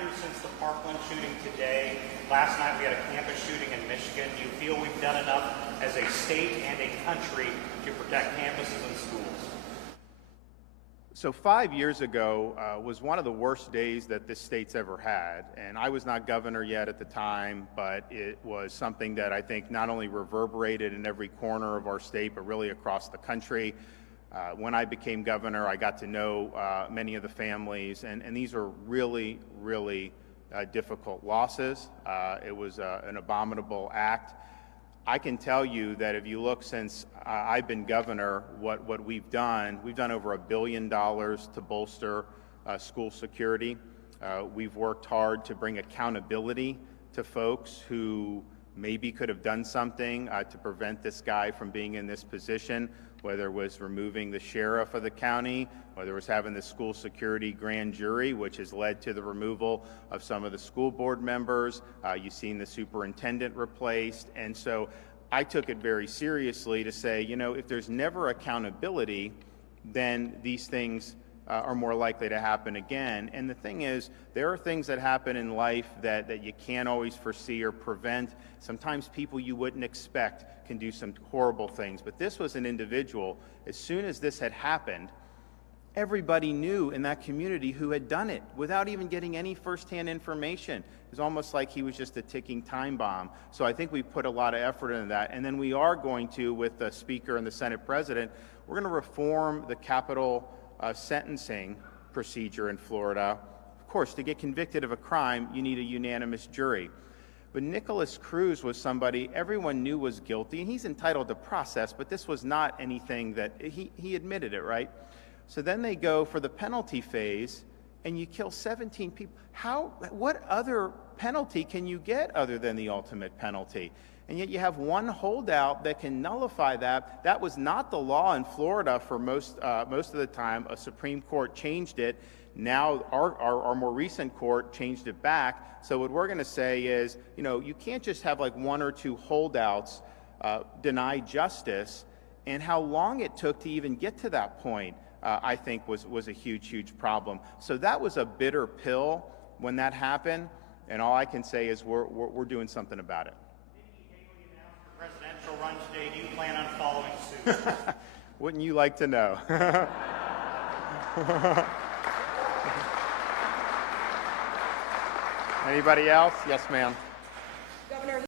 years since the Parkland shooting today. Last night we had a campus shooting in Michigan. Do you feel we've done enough as a state and a country to protect campuses and schools? So 5 years ago was one of the worst days that this state's ever had. And I was not governor yet at the time, but it was something that I think not only reverberated in every corner of our state, but really across the country. When I became governor, I got to know many of the families, and these are really, really difficult losses. It was an abominable act. I can tell you that if you look since I've been governor, what we've done over $1 billion to bolster school security. We've worked hard to bring accountability to folks who maybe could have done something to prevent this guy from being in this position, whether it was removing the sheriff of the county, whether it was having the school security grand jury, which has led to the removal of some of the school board members. You've seen the superintendent replaced. And so I took it very seriously to say, you know, if there's never accountability, then these things are more likely to happen again. And the thing is, there are things that happen in life that you can't always foresee or prevent. Sometimes people you wouldn't expect can do some horrible things. But this was an individual, as soon as this had happened, everybody knew in that community who had done it without even getting any firsthand information. It was almost like he was just a ticking time bomb. So I think we put a lot of effort into that. And then we are going to, with the Speaker and the Senate President, we're going to reform the capital sentencing procedure in Florida. Of course, to get convicted of a crime, you need a unanimous jury. But Nicholas Cruz was somebody everyone knew was guilty, and he's entitled to process, but this was not anything that, he admitted it, right? So then they go for the penalty phase, and you kill 17 people. What other penalty can you get other than the ultimate penalty? And yet you have one holdout that can nullify that. That was not the law in Florida for most of the time. A Supreme Court changed it. Now our more recent court changed it back. So what we're going to say is, you know, you can't just have like one or two holdouts deny justice. And how long it took to even get to that point, I think was a huge problem. So that was a bitter pill when that happened. And all I can say is we're doing something about it. Presidential run today, do you plan on following suit? Wouldn't you like to know? Anybody else? Yes, ma'am.